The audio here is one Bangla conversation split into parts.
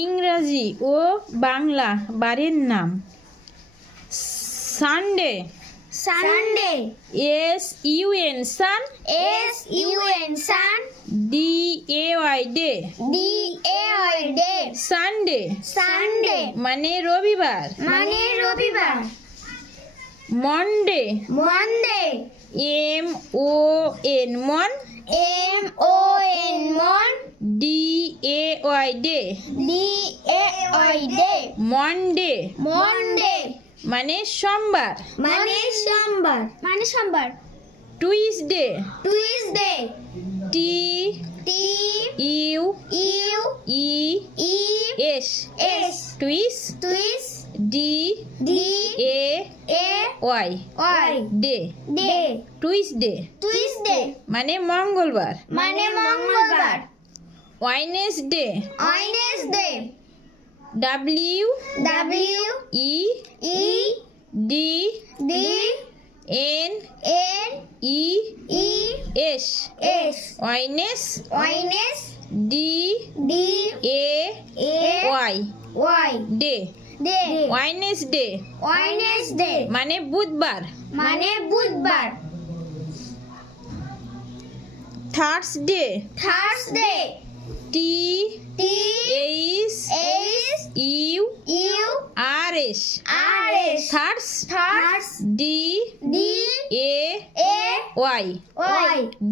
ইংরাজি ও বাংলা বারের নাম। সানডে, Sunday, SUN সান, SUN sun, DAY day, DAY day, Sunday Sunday মানে রবিবার। মানে রবিবার, মনডে, Monday, MON মন, MON mon, DAY day, DAY day, Monday Monday মানে সোমবার। মানে সোমবার, Tuesday, Tuesday, TUES টুইস, DAY day, day, Tuesday Tuesday মানে মঙ্গলবার। মানে মঙ্গলবার, Wednesday, Wednesday, WEDNES ওয়েডনেস, DAY day, Wednesday Wednesday মানে বুধবার। মানে বুধবার, Thursday, Thursday, THURS থার্স, DAY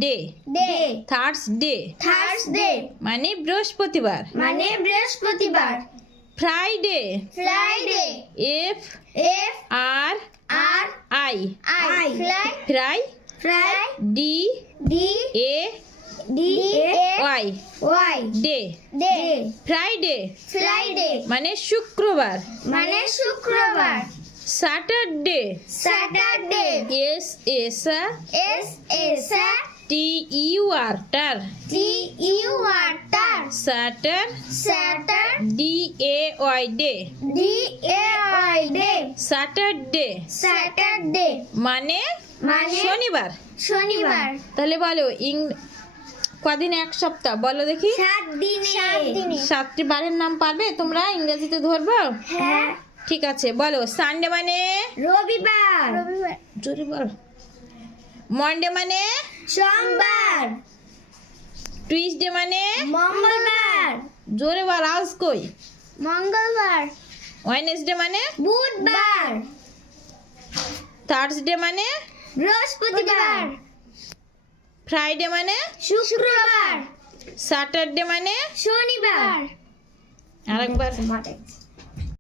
day, day, Thursday Thursday মানে বৃহস্পতিবার। মানে বৃহস্পতিবার, Friday, Friday, FRI fly, fry, DAY day, day, Friday Friday মানে শুক্রবার। মানে শুক্রবার, স্যাটারডে, Saturday, TUR টার, স্যাটার, DAY day, day, Saturday Saturday মানে মানে শনিবার। শনিবার, তাহলে বলো কদিন, এক সপ্তাহ, বলো দেখি। 7 দিনে, 7টি বারের নাম পারবে তোমরা? ইংরেজিতে ধরবো? হ্যাঁ, ঠিক আছে, বলো। সানডে মানে রবিবার, জোরে বলো। মনডে মানে সোমবার, টুইসডে মানে মঙ্গলবার, জোরে বল, আওয়াজ কই। মঙ্গলবার, ওয়েডনেসডে মানে বুধবার, থার্সডে মানে বৃহস্পতিবার, ফ্রাইডে মানে শুক্রবার, স্যাটারডে মানে শনিবার। আরেকবার।